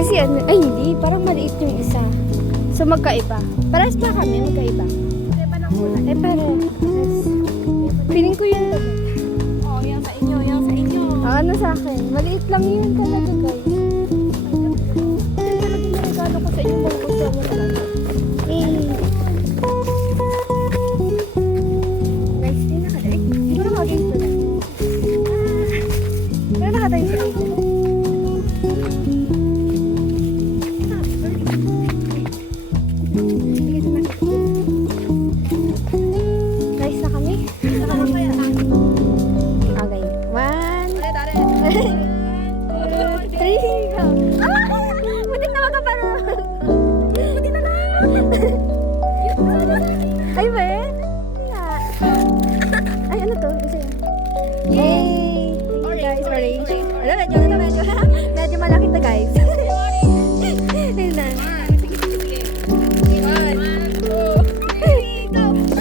Kasi ano, ay hindi, parang maliit yung isa. So magkaiba. Parehas pa kami, magkaiba. Eh parehas. Feeling ko yun. Oh, yan sa inyo, yan sa inyo. Ano sa akin? Maliit lang yun talaga guys. Yan talaga yung regalo ko sa inyo kung gusto mo talaga. Guys, hindi nakatay. Hindi ko na mag-against ko na. Pero nakatay sa akin. Guys, na kami. Okay. 1, 2, 3, go. Butik na makaparang. Butik na lang. Ay, ba? Ay, ano to? Gusto yun. Yay! Thank you guys, orange. Ano, medyo malaki to guys. Ayun na.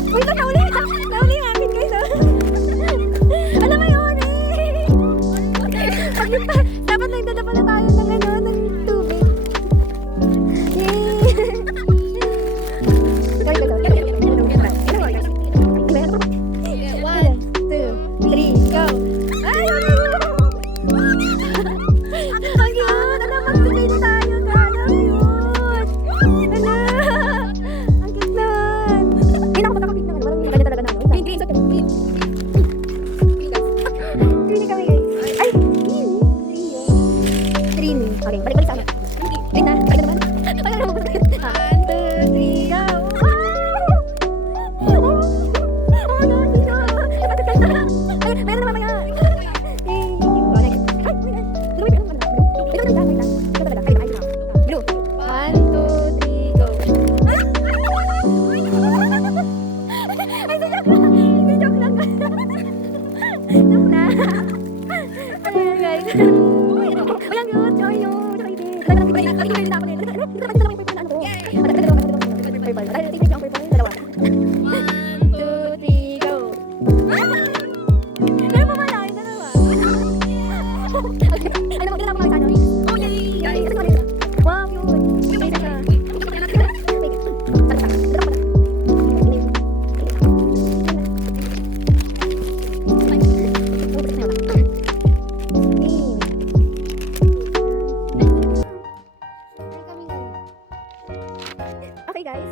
Uy, nauli yung akin guys. Alam mo yun eh. Dapat nagdala pala tayo ng ano, ng tubig. Yay! Gawin ko to. 1, 2, 3, go! Ay! Ang cute! Ano, mag-stay na tayo na. Ang cute! Ano? Ang cute naman. Ay, naku, pagkakapit naman. Parang ganyan talaga na. Green, green. Green kami, guys. Ay! Green. Okay, balik sa amin. Green na. Balik na naman. Ay, ano mo? 1, 2, 3, go! Oh, no, dito. Ay, meron naman mga. Blue. 1, 2, 3, go. Ay, joke lang. Hindi, joke lang. Joke na. Ayan, guys. Uy, ang cute. Tsaka yun. Tsaka ibig. Talaga ng ibig. Ay, hindi na ako nila. Dito naman yung purple na ano ko. Purple. Ay, tingnan yung purple. Dalawa. 1, 2, 3, go. Meron pa pala. Ay, dalawa. Okay. Ay, naman. Dito na ako mga sana. Oh, yay. Yay. Kasi kanina. Wow, cute. Ay, teka. Wait. Dito ako na. Okay guys.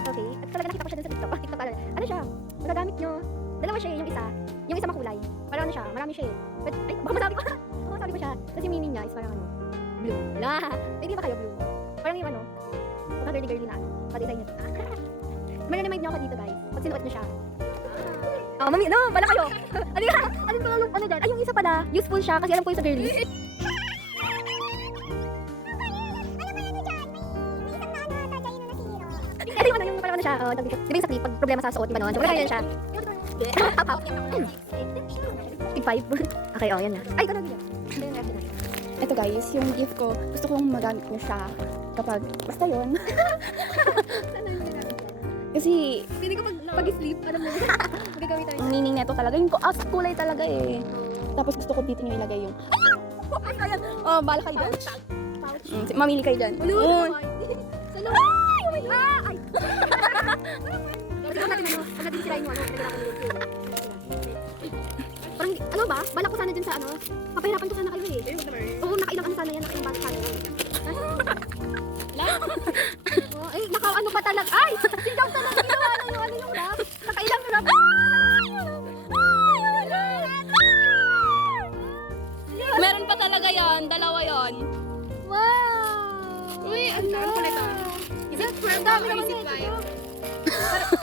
Okay. At talaga nakita ko siya dun sa TikTok. TikTok pala. Ano siya? Magagamit nyo. Dalawa siya eh, yung isa. Yung isa makulay. Parang ano siya, marami siya eh. But, ay, baka masabi ko. Baka masabi ko siya. Tapos yung meaning niya is parang ano, blue. La! Hindi ba kayo blue? Parang yung ano, baka girly na ano. Pati-design nyo to. Mananamind nyo ako dito guys. Pag sinuot nyo siya. Oh, mami, no, bala kayo. Ano yan? Ano dyan? Ay, yung isa pala, useful siya kasi alam ko yung sa girlies. Ito yung ano, yung parang ano siya, di ba yung sa clip, pag problema sa suot, di ba noon? So, wala yan siya. Big 5. Okay, oh, yan na. Ay, ito na dito. Ito guys, yung gift ko, gusto kong magamit mo siya kapag, basta yun. Kasi, Pili ko pag-sleep, alam mo. Magagamit tayo. ang meaning nito talaga, yung kulay talaga eh. Tapos gusto ko dito nyo ilagay yung, oh, bala kayo dyan. Mamili kayo dyan. Yun. Sa loob. Ay! Oh my God! Ay! Kasi natin ano, pag natin sirain mo, ano, nagagawa ko yung parang, ano ba? Balak ko sana dyan sa ano, papahirapan ko sana kayo eh. Oo, nakailang ano sana yan, nakailang bata sana yan. Oh, eh, ano ba talaga? Ay! Sinjaw talaga ginawa na yung ano yung rap. Nakailang rap. Meron pa talaga yon, dalawa yon. Wow! Uy, ang dami ko nito. Is it for a dami naman nito?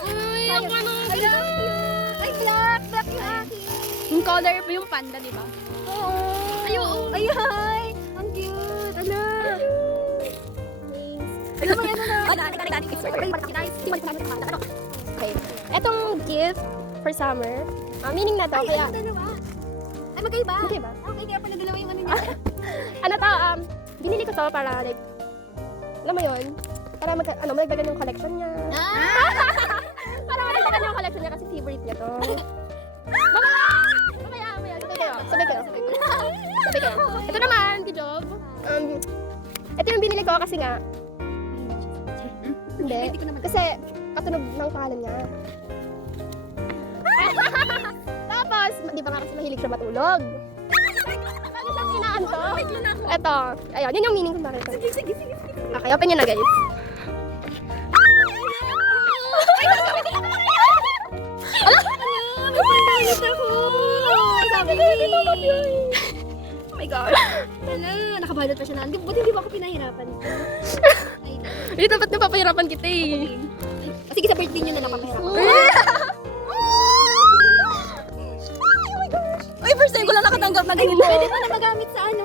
Uy, ang ano. Ay, black! Black yung akin! Yung color po yung panda, di ba? Oo! Ay, oo. Ay, hi! Ang cute! Ano? Ano mo yan, ano? Okay. Etong gift for summer, meaning na to, Ay, kaya, ano dalawa? Ay, magkaiba? Magkaiba. Okay, kaya pala dalawa yung ano niya. ano to, binili ko to para like, alam mo yun, para madagdagan yung collection niya. Para madagdagan yung collection niya kasi favorite niya to. Mamaya, sabay kayo. Ito naman, good job. kasi nga, hindi. Hindi ko naman. Kasi katunog ng pangalan niya. Tapos, di ba nga kasi mahilig siya matulog? Lagi siyang inaantok. Eto, ayun, yun yung meaning kung bakit. Sige. Okay, open nyo na guys. Nagpapayot ako. Sabi niya. Oh my gosh. Hala, nakabalot pa siya na. Buti hindi ba ako pinahirapan? Ay, Hindi, dapat napapahirapan kita eh. sige, sa birthday niyo na lang papahirapan. Uy, first time ko lang nakatanggap na Ay, ganito. pwede ko na magamit sa ano?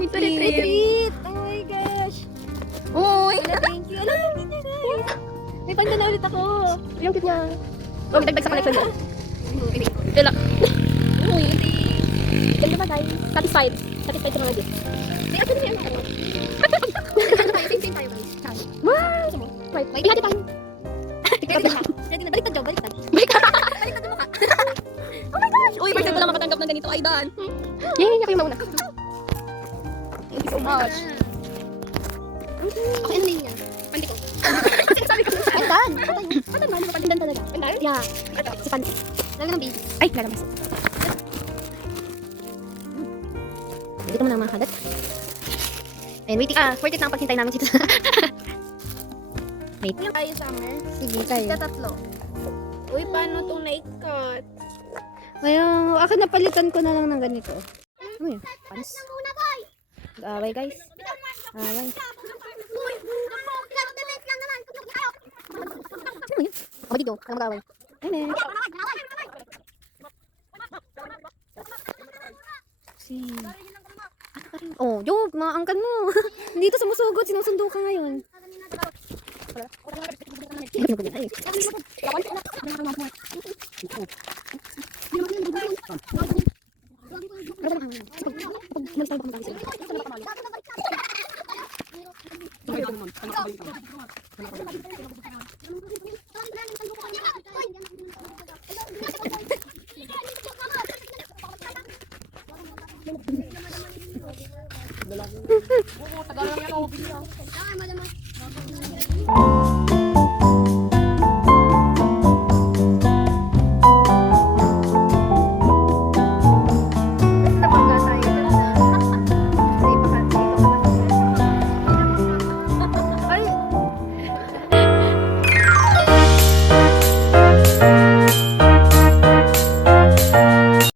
Sa retreat. Retreat. Oh my gosh. Uy. Wala, thank you. Alam, thank you guys. May panda na ulit ako. Yung cute niya. Huwag dagdag sa collection mo. Ito lang. Uy, Ganda ba guys? Satisfied. Satisfied sa mga gift. Hindi, actually, may ano tayo. Same tayo guys. Wow! Wait, tingnan natin tayo. Ready na. Baliktad daw, baliktad. Baliktad. Baliktad yung mukha. Uy, first time ko lang makatanggap ng ganito. Ay, Dan. Yay, ako yung mauna. Thank you so much. Okay, ano yun yan? Pandi ko. Sabi ko, pandan. Pandan man, pandan talaga. Pandan? Yeah. Ito, si Pandi. Lagyan ng baby. Ay, lalamas. Dito mo na mga kalat. Ayun, waiting. Worth it na ang paghintay namin dito. Wait. Tayo, Summer. Sige, kayo. Tatlo. Uy, paano itong na-cut? Ngayon, akin napalitan ko na lang ng ganito. Ano yun? Pants. Away guys. Away. Ano yun? Ako dito. Kaya mag-away. Ayun eh. Si... Ano ka rin? Oh, Job, maangkan mo. Dito sa musugod, sinusundo ka ngayon. Ay.